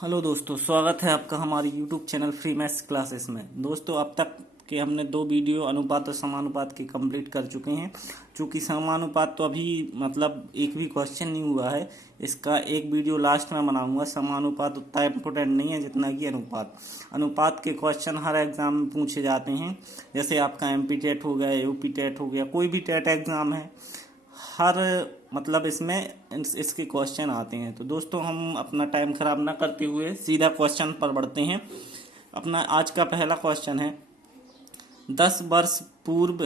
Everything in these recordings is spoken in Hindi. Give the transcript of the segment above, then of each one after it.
हेलो दोस्तों, स्वागत है आपका हमारे YouTube channel free maths classes में। दोस्तों, अब तक के हमने 2 वीडियो अनुपात और समानुपात के कंप्लीट कर चुके हैं। चूंकि समानुपात तो अभी मतलब एक भी क्वेश्चन नहीं हुआ है, इसका एक वीडियो लास्ट में बनाऊंगा। समानुपात उतना इम्पोर्टेंट नहीं है जितना कि अनुपात। अनुपात के क्वेश्चन हर एग्जाम में पूछे जाते हैं। जैसे आपका MP टेट हो गया, UP टेट हो गया, कोई भी टेट एग्जाम है, हर मतलब इसमें इसके क्वेश्चन आते हैं। तो दोस्तों, हम अपना टाइम खराब ना करते हुए सीधा क्वेश्चन पर बढ़ते हैं। अपना आज का पहला क्वेश्चन है, 10 वर्ष पूर्व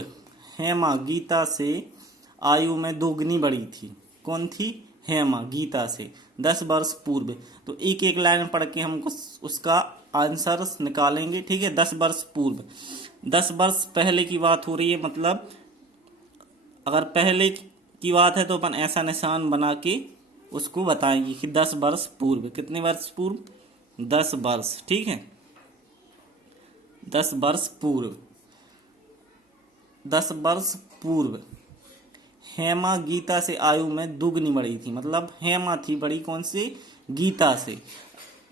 हेमा गीता से आयु में दोगुनी बड़ी थी। कौन थी? हेमा गीता से 10 वर्ष पूर्व। तो एक एक लाइन पढ़ के हमको उसका आंसर निकालेंगे। ठीक है, 10 वर्ष पूर्व, 10 वर्ष पहले की बात हो रही है। मतलब अगर पहले की बात है तो अपन ऐसा निशान बना के उसको बताएंगे कि 10 वर्ष पूर्व। कितने वर्ष पूर्व? 10 वर्ष। ठीक है, 10 वर्ष पूर्व, 10 वर्ष पूर्व हेमा गीता से आयु में दुगनी बड़ी थी। मतलब हेमा थी बड़ी कौन से? गीता से।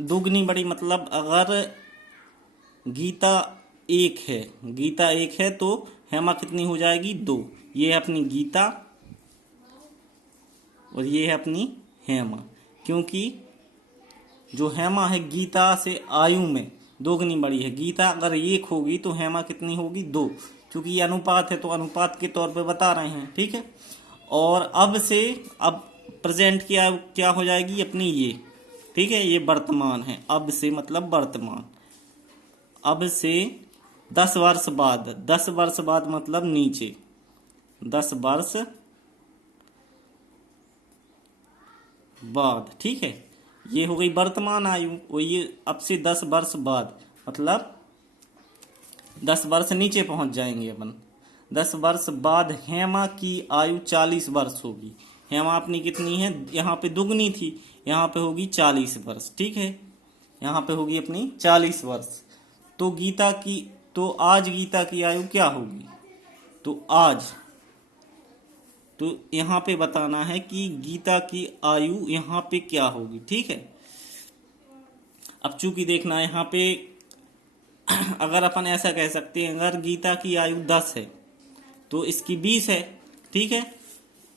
दुगनी बड़ी मतलब अगर गीता एक है तो हेमा कितनी हो जाएगी? 2। ये है अपनी गीता और ये है अपनी हेमा। क्योंकि जो हेमा है गीता से आयु में दोगुनी बड़ी है। गीता अगर 1 होगी तो हेमा कितनी होगी? 2। क्योंकि ये अनुपात है तो अनुपात के तौर पे बता रहे हैं। ठीक है, और अब प्रेजेंट की आयु क्या हो जाएगी अपनी? ये। ठीक है, ये वर्तमान है। अब से मतलब वर्तमान। अब से 10 वर्ष बाद, 10 वर्ष बाद मतलब नीचे, 10 वर्ष बाद। ठीक है, ये हो गई वर्तमान आयु। और ये अब से 10 वर्ष बाद मतलब 10 वर्ष नीचे पहुंच जाएंगे अपन। 10 वर्ष बाद हेमा की आयु 40 वर्ष होगी। हेमा अपनी कितनी है? यहाँ पे दुगनी थी, यहाँ पे होगी 40 वर्ष। ठीक है, यहाँ पे होगी अपनी 40 वर्ष। तो आज गीता की आयु क्या होगी? तो यहाँ पे बताना है कि गीता की आयु यहाँ पे क्या होगी। ठीक है, अब चूंकि देखना है यहाँ पे अगर अपन ऐसा कह सकते हैं, अगर गीता की आयु 10 है तो इसकी 20 है। ठीक है,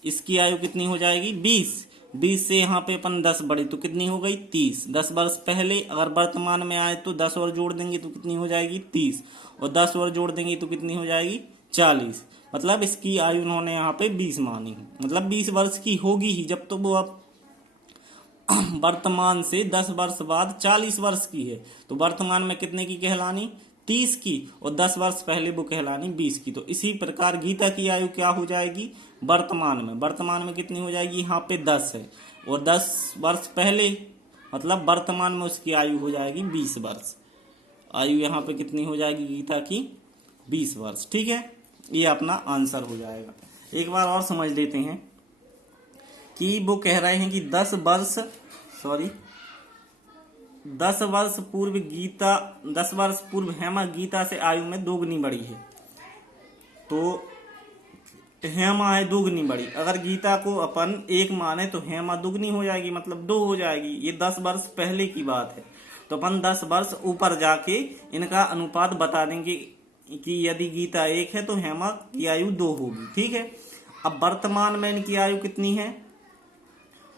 इसकी आयु कितनी हो जाएगी? 20। 20 से यहाँ पे अपन 10 बढ़ी तो कितनी हो गई? 30। 10 वर्ष पहले अगर वर्तमान में आए तो 10 और जोड़ देंगे तो कितनी हो जाएगी? 30। और 10 और जोड़ देंगे तो कितनी हो जाएगी? 40। मतलब इसकी आयु उन्होंने यहाँ पे 20 मानी। मतलब 20 वर्ष की होगी ही, जब तो वो अब वर्तमान से 10 वर्ष बाद 40 वर्ष की है। तो वर्तमान में कितने की कहलानी? 30 की। और 10 वर्ष पहले वो कहलानी 20 की। तो इसी प्रकार गीता की आयु क्या हो जाएगी वर्तमान में कितनी हो जाएगी? यहाँ पे 10 है और 10 वर्ष पहले मतलब वर्तमान में उसकी आयु हो जाएगी 20 वर्ष। आयु यहाँ पे कितनी हो जाएगी गीता की? 20 वर्ष। ठीक है, ये अपना आंसर हो जाएगा। एक बार और समझ लेते हैं कि वो कह रहे हैं कि 10 वर्ष पूर्व हेमा गीता से आयु में दोगुनी बड़ी है। तो हेमा है दोगुनी बड़ी। अगर गीता को अपन 1 माने तो हेमा दुगनी हो जाएगी, मतलब 2 हो जाएगी। ये 10 वर्ष पहले की बात है। तो अपन 10 वर्ष ऊपर जाके इनका अनुपात बता देंगे कि यदि गीता 1 है तो हेमा की आयु 2 होगी। ठीक है, अब वर्तमान में इनकी आयु कितनी है?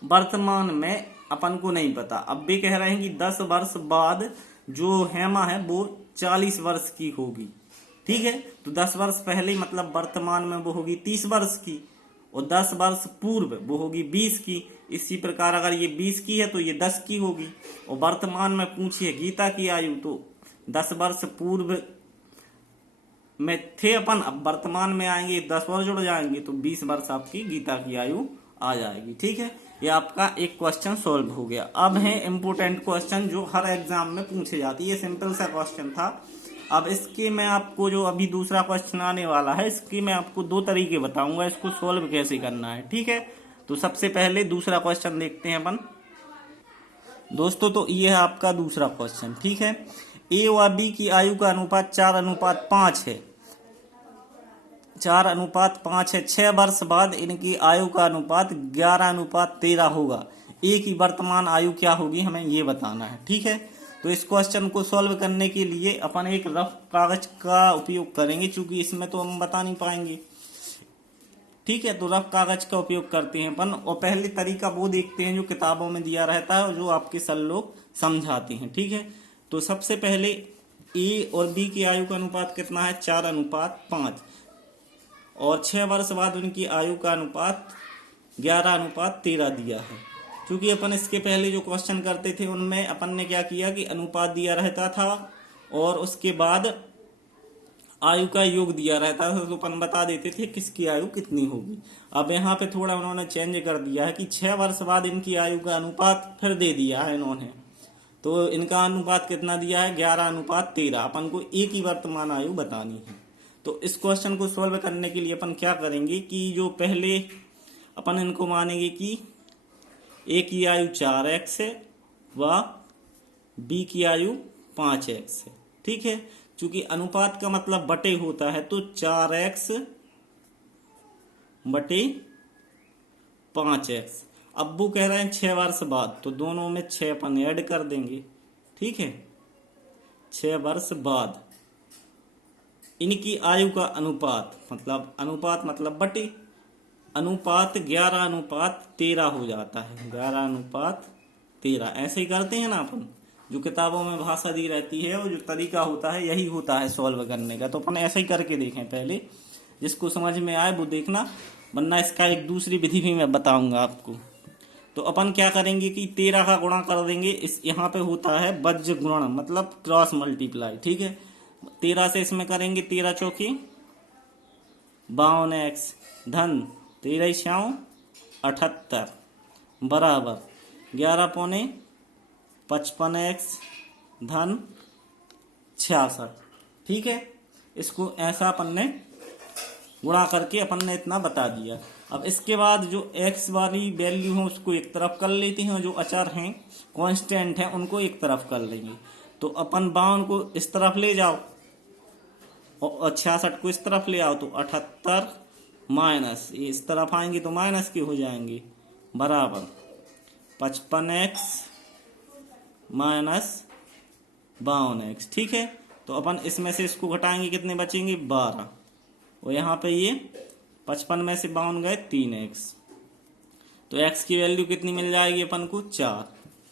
वर्तमान में अपन को नहीं पता। अब भी कह रहे हैं कि 10 वर्ष बाद जो हेमा है वो 40 वर्ष की होगी। ठीक है, तो 10 वर्ष पहले मतलब वर्तमान में वो होगी 30 वर्ष की, और 10 वर्ष पूर्व वो होगी 20 की। इसी प्रकार अगर ये 20 की है तो ये 10 की होगी। और वर्तमान में पूछिए गीता की आयु, तो 10 वर्ष पूर्व में थे अपन, अब वर्तमान में आएंगे 10 और जुड़ जाएंगे तो 20 वर्ष आपकी गीता की आयु आ जाएगी। ठीक है, ये आपका एक क्वेश्चन सॉल्व हो गया। अब है इम्पोर्टेंट क्वेश्चन जो हर एग्जाम में पूछे जाती है। ये सिंपल सा क्वेश्चन था। अब इसके मैं आपको जो अभी दूसरा क्वेश्चन आने वाला है, इसकी मैं आपको 2 तरीके बताऊंगा इसको सॉल्व कैसे करना है। ठीक है, तो सबसे पहले दूसरा क्वेश्चन देखते हैं अपन दोस्तों। तो ये है आपका दूसरा क्वेश्चन। ठीक है, ए व बी की आयु का अनुपात 4:5 है। 4:5 है। 6 वर्ष बाद इनकी आयु का अनुपात 11:13 होगा। ए की वर्तमान आयु क्या होगी हमें ये बताना है। ठीक है, तो इस क्वेश्चन को सॉल्व करने के लिए अपन एक रफ कागज का उपयोग करेंगे, क्योंकि इसमें तो हम बता नहीं पाएंगे। ठीक है, तो रफ कागज का उपयोग करते हैं अपन, और पहले तरीका वो देखते हैं जो किताबों में दिया रहता है और जो आपके सर लोग समझाते हैं। ठीक है, तो सबसे पहले ए और बी की आयु का अनुपात कितना है, 4:5, और 6 वर्ष बाद उनकी आयु का अनुपात 11:13 दिया है। क्योंकि अपन इसके पहले जो क्वेश्चन करते थे उनमें अपन ने क्या किया कि अनुपात दिया रहता था और उसके बाद आयु का योग दिया रहता था, तो अपन बता देते थे किसकी आयु कितनी होगी। अब यहाँ पे थोड़ा उन्होंने चेंज कर दिया है कि 6 वर्ष बाद इनकी आयु का अनुपात फिर दे दिया है इन्होंने। तो इनका अनुपात कितना दिया है, 11:13। अपन को ए की वर्तमान आयु बतानी है। तो इस क्वेश्चन को सॉल्व करने के लिए अपन क्या करेंगे कि जो पहले अपन इनको मानेंगे कि ए की आयु 4x है व बी की आयु 5x है। ठीक है, चूंकि अनुपात का मतलब बटे होता है, तो 4x बटे 5x। अब वो कह रहे हैं 6 वर्ष बाद, तो दोनों में 6 अपन ऐड कर देंगे। ठीक है, 6 वर्ष बाद इनकी आयु का अनुपात, मतलब अनुपात मतलब बटे, अनुपात 11:13 हो जाता है। 11:13 ऐसे ही करते हैं ना अपन, जो किताबों में भाषा दी रहती है और जो तरीका होता है यही होता है सॉल्व करने का। तो अपन ऐसे ही करके देखें, पहले जिसको समझ में आए वो देखना, वरना इसका एक दूसरी विधि भी मैं बताऊंगा आपको। तो अपन क्या करेंगे कि 13 का गुणा कर देंगे। इस यहाँ पे होता है वज्र गुणन, मतलब क्रॉस मल्टीप्लाई। ठीक है, 13 से इसमें करेंगे 13 चौकी 52x धन 13 6 78 बराबर 11 पौने 55x धन 66। ठीक है, इसको ऐसा अपन ने गुणा करके अपन ने इतना बता दिया। अब इसके बाद जो x वाली वैल्यू है उसको एक तरफ कर लेते हैं, जो अचर हैं कांस्टेंट हैं उनको एक तरफ कर लेंगे। तो अपन 52 को इस तरफ ले जाओ और 66 को इस तरफ ले आओ, तो 78 माइनस ये इस तरफ आएंगे तो माइनस के हो जाएंगे, बराबर 55x माइनस 52x। ठीक है, तो अपन इसमें से इसको घटाएंगे, कितने बचेंगे 12, और यहाँ पे ये 55 में से 52 गए 3x, तो x की वैल्यू कितनी मिल जाएगी अपन को 4।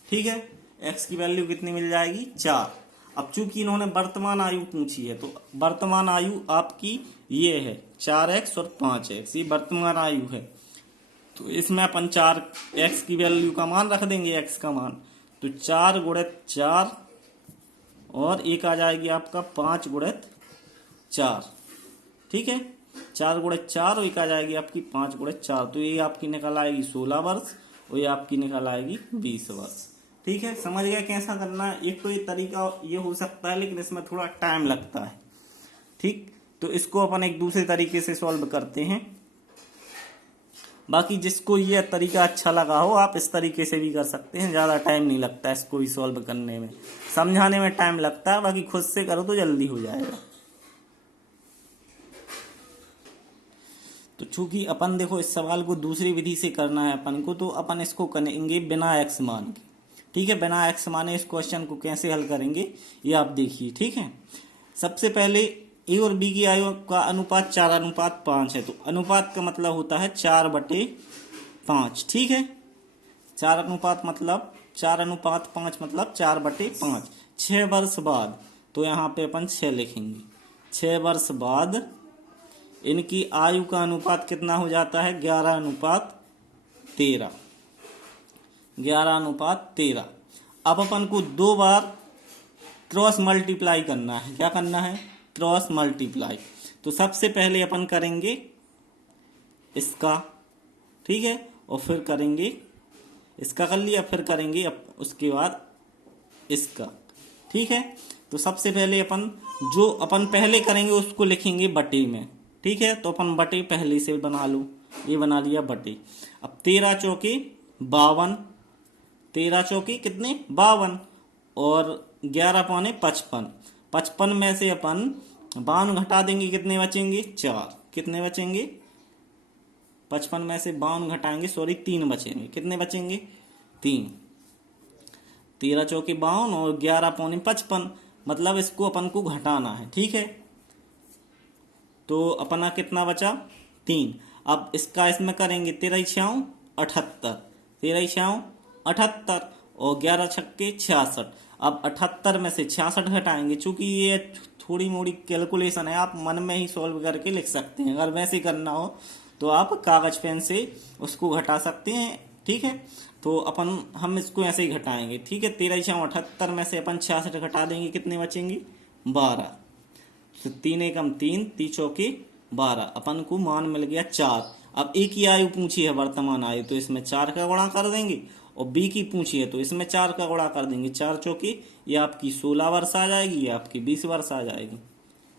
ठीक है, x की वैल्यू कितनी मिल जाएगी 4। अब चूंकि इन्होंने वर्तमान आयु पूछी है, तो वर्तमान आयु आपकी ये है 4x और 5x, ये वर्तमान आयु है। तो इसमें अपन 4x की वैल्यू का मान रख देंगे, x का मान, तो 4 गुणित 4 और एक आ जाएगी आपका 5 गुणित 4। ठीक है, 4 गुणित 4 और एक आ जाएगी आपकी 5 गुणित 4, तो ये आपकी निकल आएगी 16 वर्ष और ये आपकी निकल आएगी 20 वर्ष। ठीक है, समझ गए कैसा करना है। एक तो ये तरीका ये हो सकता है, लेकिन इसमें थोड़ा टाइम लगता है। ठीक, तो इसको अपन एक दूसरे तरीके से सॉल्व करते हैं। बाकी जिसको ये तरीका अच्छा लगा हो आप इस तरीके से भी कर सकते हैं, ज़्यादा टाइम नहीं लगता है इसको भी सॉल्व करने में, समझाने में टाइम लगता है, बाकी खुद से करो तो जल्दी हो जाएगा। तो चूंकि अपन देखो इस सवाल को दूसरी विधि से करना है अपन को, तो अपन इसको करेंगे बिना x मान के। ठीक है, बिना x माने इस क्वेश्चन को कैसे हल करेंगे ये आप देखिए। ठीक है, सबसे पहले ए और बी की आयु का अनुपात 4:5 है, तो अनुपात का मतलब होता है 4/5। ठीक है, 4:5 मतलब 4:5 मतलब 4/5। 6 वर्ष बाद, तो यहाँ पे अपन 6 लिखेंगे। 6 वर्ष बाद इनकी आयु का अनुपात कितना हो जाता है 11:13। 11:13। अब अपन को 2 बार क्रॉस मल्टीप्लाई करना है। क्या करना है, क्रॉस मल्टीप्लाई। तो सबसे पहले अपन करेंगे इसका, ठीक है, और फिर करेंगे इसका, कर लिया, फिर करेंगे उसके बाद इसका। ठीक है, तो सबसे पहले अपन जो अपन पहले करेंगे उसको लिखेंगे बटे में। ठीक है, तो अपन बटे पहले से बना लो, ये बना लिया बटे। अब 13 चौके 52, 13 चौके कितने 52 और 11 पौने 55। 55 में से अपन 52 घटा देंगे, कितने बचेंगे 4। कितने बचेंगे 55 में से 52 घटाएंगे, सॉरी 3 बचेंगे, कितने बचेंगे 3, 13 चौके 52 और 11 पौने 55, मतलब इसको अपन को घटाना है। ठीक है, तो अपना कितना बचा 3। अब इसका इसमें करेंगे 13 6 78, 13 6 78 और 11 छक्के 66। अब 78 में से 66 घटाएंगे, चूंकि ये थोड़ी मोड़ी कैलकुलेशन है, आप मन में ही सॉल्व करके लिख सकते हैं। अगर वैसे करना हो तो आप कागज पेन से उसको घटा सकते हैं। ठीक है, तो हम इसको ऐसे ही घटाएंगे। ठीक है, 13 6 78 में से अपन 66 घटा देंगे, कितने बचेंगे 12। तो 3 एकम 3, 3 चौके 12, अपन को मान मिल गया 4। अब ए की आयु पूछी है वर्तमान आयु, तो इसमें 4 का गुणा कर देंगे, और बी की पूछी है तो इसमें 4 का गुणा कर देंगे। 4 चौके ये आपकी 16 वर्ष आ जाएगी, ये आपकी 20 वर्ष आ जाएगी।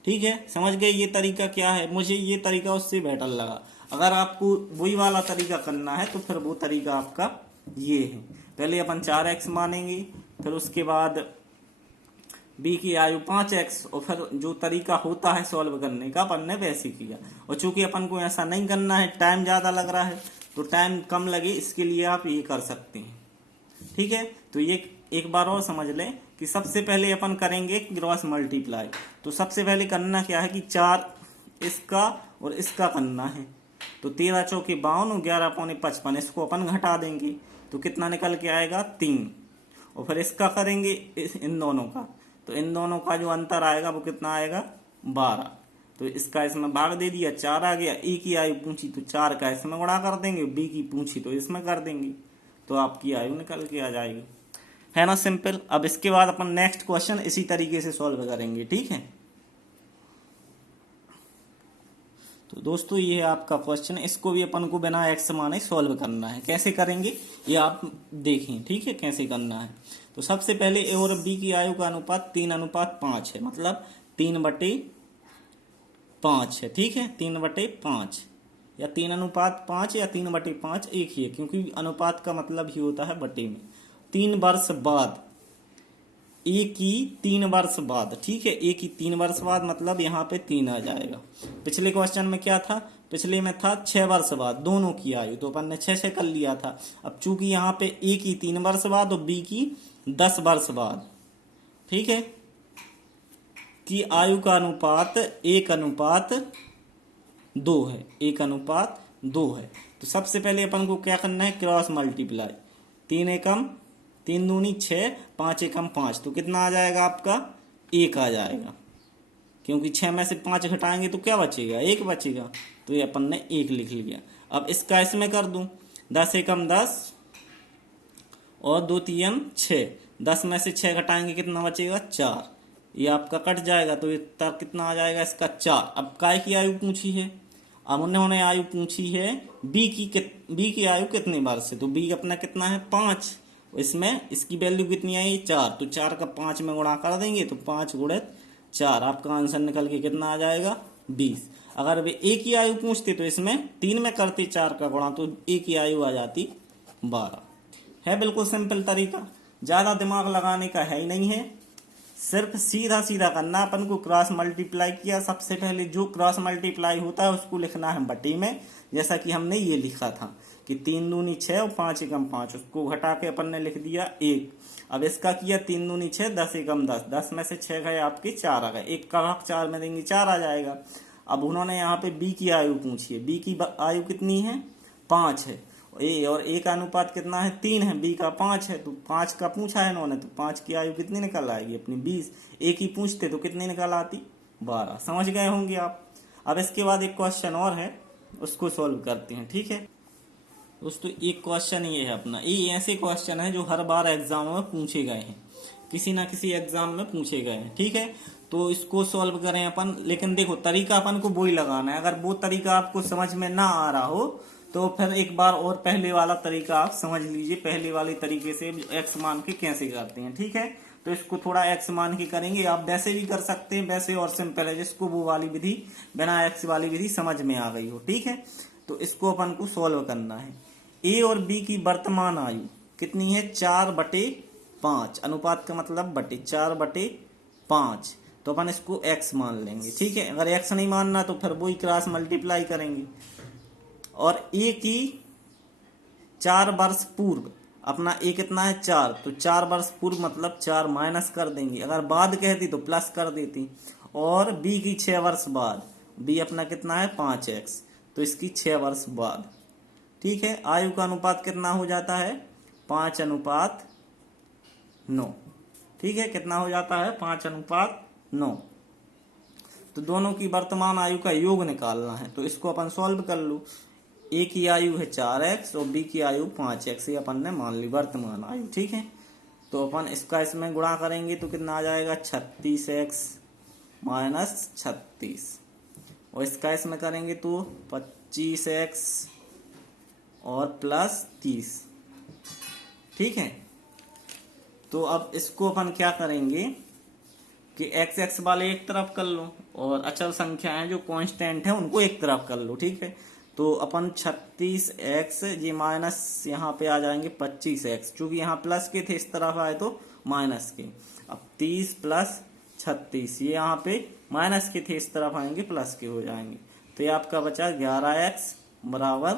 ठीक है, समझ गए ये तरीका क्या है? मुझे ये तरीका उससे बेटर लगा। अगर आपको वही वाला तरीका करना है तो फिर वो तरीका आपका ये है। पहले अपन 4x मानेंगे, फिर उसके बाद बी की आयु 5x, और फिर जो तरीका होता है सॉल्व करने का अपन ने वैसे किया। और चूंकि अपन को ऐसा नहीं करना है, टाइम ज्यादा लग रहा है, तो टाइम कम लगे इसके लिए आप ये कर सकते हैं। ठीक है, तो ये एक बार और समझ लें कि सबसे पहले अपन करेंगे क्रॉस मल्टीप्लाई। तो सबसे पहले करना क्या है कि 4 इसका और इसका करना है। तो 13 चौके 52 और 11 पौने 55, इसको अपन घटा देंगे तो कितना निकल के आएगा 3। और फिर इसका करेंगे इन दोनों का, तो इन दोनों का जो अंतर आएगा वो कितना आएगा 12। तो इसका इसमें भाग दे दिया, 4 आ गया। ए की आयु पूछी तो 4 का इसमें गुणा कर देंगे, बी की पूछी तो इसमें कर देंगे, तो आपकी आयु निकल के आ जाएगी। है ना सिंपल। अब इसके बाद अपन नेक्स्ट क्वेश्चन इसी तरीके से सॉल्व करेंगे। ठीक है, तो दोस्तों ये है आपका क्वेश्चन, इसको भी अपन को बिना एक्स माने सॉल्व करना है। कैसे करेंगे ये आप देखें। ठीक है, कैसे करना है। तो सबसे पहले ए और बी की आयु का अनुपात 3:5 है, मतलब 3/5 है। ठीक है, 3/5 या 3:5 या 3/5 एक ही है, क्योंकि अनुपात का मतलब ही होता है बटे में। 3 वर्ष बाद, ए की 3 वर्ष बाद। ठीक है, ए की 3 वर्ष बाद मतलब यहाँ पे 3 आ जाएगा। पिछले क्वेश्चन में क्या था, पिछले में था 6 वर्ष बाद दोनों की आयु, तो अपन ने 6 कर लिया था। अब चूंकि यहाँ पे ए की 3 वर्ष बाद और बी की 10 वर्ष बाद, ठीक है, की आयु का अनुपात 1:2 है, 1:2 है। तो सबसे पहले अपन को क्या करना है, क्रॉस मल्टीप्लाई। 3 एकम 3 दूनी 6, 5 एकम 5, तो कितना आ जाएगा आपका 1 आ जाएगा, क्योंकि 6 में से 5 घटाएंगे तो क्या बचेगा 1 बचेगा, तो ये अपन ने 1 लिख लिया। अब इसका इसमें कर दूं, 10 एकम 10 और 2 3 6, 10 में से 6 घटाएंगे कितना बचेगा 4, ये आपका कट जाएगा, तो ये कितना आ जाएगा इसका 4। अब काय की आयु पूछी है, अब उन्होंने आयु पूछी है बी की आयु कितने वर्ष है, तो बी अपना कितना है 5, इसमें इसकी वैल्यू कितनी आई 4, तो 4 का 5 में गुणा कर देंगे तो 5 गुणित 4, आपका आंसर निकल के कितना आ जाएगा 20। अगर वे ए की आयु पूछते तो इसमें 3 में करते 4 का गुणा, तो ए की आयु आ जाती 12। है बिल्कुल सिंपल तरीका, ज्यादा दिमाग लगाने का है ही नहीं है, सिर्फ सीधा सीधा करना। अपन को क्रॉस मल्टीप्लाई किया, सबसे पहले जो क्रॉस मल्टीप्लाई होता है उसको लिखना है बटे में, जैसा कि हमने ये लिखा था कि 3 दूनी 6 और 5 एकम 5, उसको घटा के अपन ने लिख दिया 1। अब इसका किया 3 दूनी 6, 10 एकम 10, 10 में से 6 गए आपके 4 आ गए, 1 का भाग 4 में देंगे 4 आ जाएगा। अब उन्होंने यहाँ पे बी की आयु पूछी है, बी की आयु कितनी है 5 है, और ए का अनुपात कितना है 3 है, बी का 5 है, तो 5 का पूछा है इन्होंने, तो 5 की आयु कितनी निकल आएगी अपनी 20। ए की पूछते तो कितनी निकल आती 12। समझ गए होंगे आप। अब इसके बाद एक क्वेश्चन और है, उसको सॉल्व करते हैं। ठीक है दोस्तों, एक क्वेश्चन ये है अपना, ये ऐसे क्वेश्चन है जो हर बार एग्जाम में पूछे गए हैं, किसी ना किसी एग्जाम में पूछे गए हैं। ठीक है, तो इसको सॉल्व करें अपन, लेकिन देखो तरीका अपन को वही लगाना है। अगर वो तरीका आपको समझ में ना आ रहा हो तो फिर एक बार और पहले वाला तरीका आप समझ लीजिए, पहले वाले तरीके से एक्स मान के कैसे करते हैं। ठीक है, तो इसको थोड़ा एक्स मान के करेंगे, आप वैसे भी कर सकते हैं, वैसे और सिंपल है, जिसको वो वाली विधि बिना एक्स वाली विधि समझ में आ गई हो। ठीक है, तो इसको अपन को सॉल्व करना है। ए और बी की वर्तमान आयु कितनी है 4/5, अनुपात का मतलब बटे, 4/5, तो अपन इसको x मान लेंगे। ठीक है, अगर x नहीं मानना तो फिर वही क्रॉस मल्टीप्लाई करेंगे। और ए की 4 वर्ष पूर्व, अपना ए कितना है 4, तो 4 वर्ष पूर्व मतलब 4 माइनस कर देंगे। अगर बाद कहती तो प्लस कर देती। और बी की 6 वर्ष बाद, बी अपना कितना है 5x, तो इसकी 6 वर्ष बाद। ठीक है, आयु का अनुपात कितना हो जाता है 5:9। ठीक है, कितना हो जाता है 5:9। तो दोनों की वर्तमान आयु का योग निकालना है, तो इसको अपन सॉल्व कर लो। ए की आयु है 4x और बी की आयु 5x, ये अपन ने मान ली वर्तमान आयु। ठीक है, तो अपन इसका इसमें गुणा करेंगे तो कितना आ जाएगा 36x माइनस 36, और इसका इसमें करेंगे तो 25x और प्लस 30। ठीक है, तो अब इसको अपन क्या करेंगे कि एक्स एक्स वाले एक तरफ कर लो और अचल संख्याएं जो कांस्टेंट है उनको एक तरफ कर लो। ठीक है, तो अपन 36x ये माइनस यहाँ पे आ जाएंगे 25x, चूंकि यहाँ प्लस के थे इस तरफ आए तो माइनस के। अब 30 प्लस 36 ये यहाँ पे माइनस के थे इस तरफ आएंगे प्लस के हो जाएंगे, तो ये आपका बचा 11x बराबर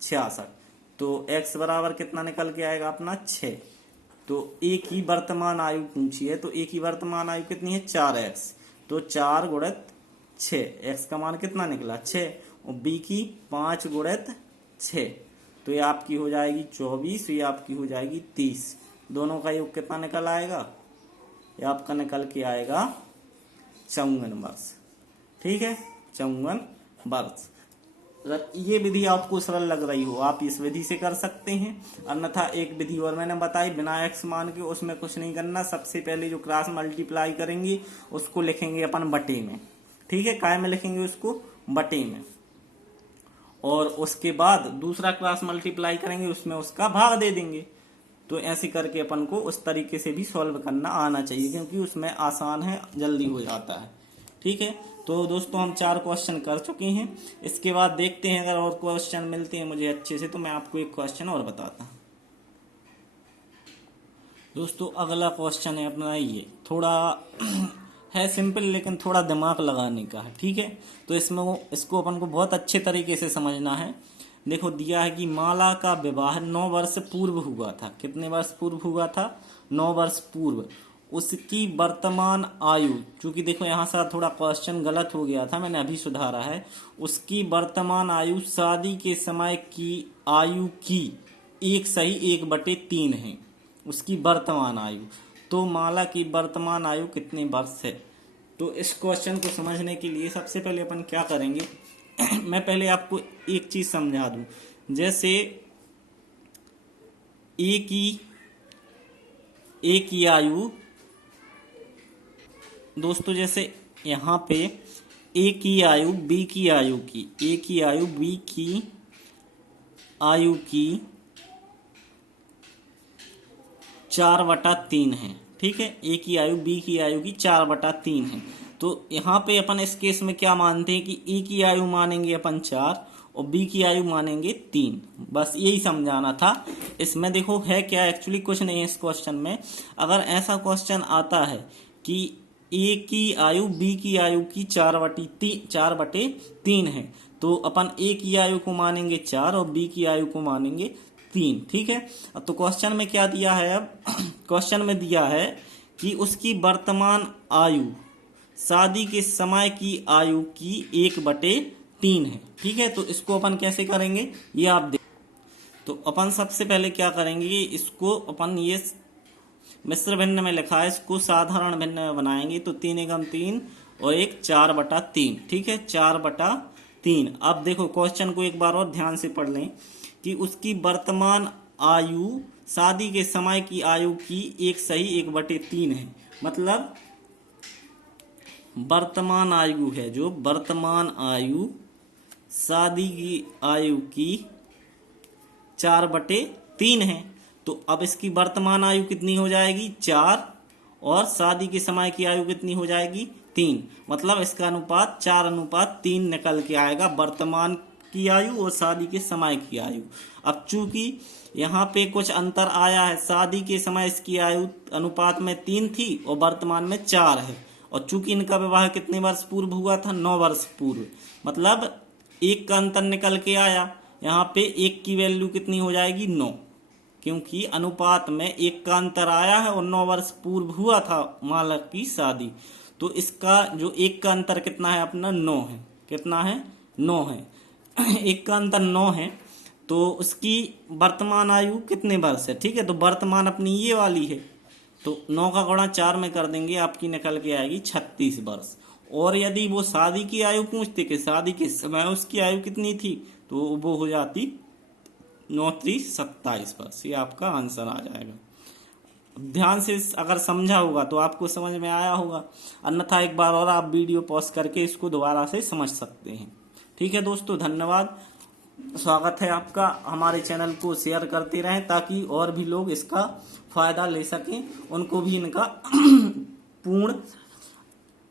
66। तो x बराबर कितना निकल के आएगा अपना 6। तो ए की वर्तमान आयु पूछी है, तो ए की वर्तमान आयु कितनी है 4x, तो 4 गुणित 6, x का मान कितना निकला 6, और बी की 5 गुणित 6, तो ये आपकी हो जाएगी 24, ये आपकी हो जाएगी 30। दोनों का योग कितना निकल आएगा, ये आपका निकल के आएगा 54 वर्ष। ठीक है, 54 वर्ष। ये विधि आपको सरल लग रही हो आप इस विधि से कर सकते हैं, अन्यथा एक विधि और मैंने बताई बिना x मान के, उसमें कुछ नहीं करना। सबसे पहले जो क्रॉस मल्टीप्लाई करेंगे उसको लिखेंगे अपन बटे में। ठीक है, काय में लिखेंगे उसको बटे में, और उसके बाद दूसरा क्रॉस मल्टीप्लाई करेंगे उसमें उसका भाग दे देंगे। तो ऐसे करके अपन को उस तरीके से भी सॉल्व करना आना चाहिए, क्योंकि उसमें आसान है, जल्दी हो जाता है। ठीक है, तो दोस्तों हम 4 क्वेश्चन कर चुके हैं। इसके बाद देखते हैं अगर और क्वेश्चन मिलते हैं मुझे अच्छे से तो मैं आपको एक क्वेश्चन और बताता हूँ। दोस्तों अगला क्वेश्चन है अपना ये, थोड़ा है सिंपल लेकिन थोड़ा दिमाग लगाने का है। ठीक है, तो इसको अपन को बहुत अच्छे तरीके से समझना है। देखो दिया है कि माला का विवाह 9 वर्ष पूर्व हुआ था। कितने वर्ष पूर्व हुआ था 9 वर्ष पूर्व। उसकी वर्तमान आयु, चूंकि देखो यहाँ से थोड़ा क्वेश्चन गलत हो गया था, मैंने अभी सुधारा है। उसकी वर्तमान आयु शादी के समय की आयु की 1/3 है उसकी वर्तमान आयु। तो माला की वर्तमान आयु कितने वर्ष है। तो इस क्वेश्चन को समझने के लिए सबसे पहले अपन क्या करेंगे मैं पहले आपको एक चीज समझा दूं। जैसे ए की आयु, दोस्तों जैसे यहाँ पे ए की आयु बी की आयु की, ए की आयु बी की आयु की 4/3 है। ठीक है, ए की आयु बी की आयु की 4/3 है। तो यहाँ पे अपन इस केस में क्या मानते हैं कि ए की आयु मानेंगे अपन 4 और बी की आयु मानेंगे 3। बस यही समझाना था। इसमें देखो है क्या, एक्चुअली कुछ नहीं है इस क्वेश्चन में। अगर ऐसा क्वेश्चन आता है कि ए की आयु बी की आयु की 4/3 है, तो अपन ए की आयु को मानेंगे 4 और बी की आयु को मानेंगे 3। ठीक है, अब तो क्वेश्चन में क्या दिया है, अब क्वेश्चन में दिया है कि उसकी वर्तमान आयु शादी के समय की आयु की 1/3 है। ठीक है, तो इसको अपन कैसे करेंगे ये आप देख। तो अपन सबसे पहले क्या करेंगे, इसको अपन ये मिश्र भिन्न में लिखा है, इसको साधारण भिन्न में बनाएंगे। तो 3 एकम 3 और 1 4/3। ठीक है, 4/3। अब देखो क्वेश्चन को एक बार और ध्यान से पढ़ लें कि उसकी वर्तमान आयु शादी के समय की आयु की 1/3 है। मतलब वर्तमान आयु है, जो वर्तमान आयु शादी की आयु की 4/3 है। तो अब इसकी वर्तमान आयु कितनी हो जाएगी 4, और शादी के समय की आयु कितनी हो जाएगी 3। मतलब इसका अनुपात 4:3 निकल के आएगा, वर्तमान की आयु और शादी के समय की आयु। अब चूंकि यहाँ पे कुछ अंतर आया है, शादी के समय इसकी आयु अनुपात में 3 थी और वर्तमान में 4 है, और चूंकि इनका विवाह कितने वर्ष पूर्व हुआ था 9 वर्ष पूर्व, मतलब 1 का अंतर निकल के आया। यहाँ पे 1 की वैल्यू कितनी हो जाएगी 9। क्योंकि अनुपात में 1 का अंतर आया है और 9 वर्ष पूर्व हुआ था माला की शादी। तो इसका जो 1 का अंतर कितना है अपना 9 है। कितना है 9 है 1 का अंतर 9 है। तो उसकी वर्तमान आयु कितने वर्ष है। ठीक है, तो वर्तमान अपनी ये वाली है, तो 9 का गुणा 4 में कर देंगे, आपकी निकल के आएगी 36 वर्ष। और यदि वो शादी की आयु पूछते कि शादी के समय उसकी आयु कितनी थी, तो वो हो जाती 9 3 27 वर्ष। ये आपका आंसर आ जाएगा। ध्यान से अगर समझा होगा तो आपको समझ में आया होगा, अन्यथा एक बार और आप वीडियो पॉज करके इसको दोबारा से समझ सकते हैं। ठीक है दोस्तों, धन्यवाद, स्वागत है आपका। हमारे चैनल को शेयर करते रहें ताकि और भी लोग इसका फायदा ले सकें, उनको भी इनका पूर्ण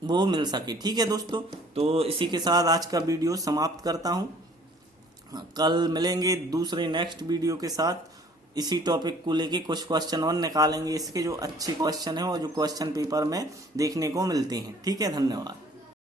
वो मिल सके। ठीक है दोस्तों, तो इसी के साथ आज का वीडियो समाप्त करता हूं। कल मिलेंगे दूसरे नेक्स्ट वीडियो के साथ। इसी टॉपिक को लेके कुछ क्वेश्चन और निकालेंगे, इसके जो अच्छे क्वेश्चन है और जो क्वेश्चन पेपर में देखने को मिलते हैं। ठीक है, धन्यवाद।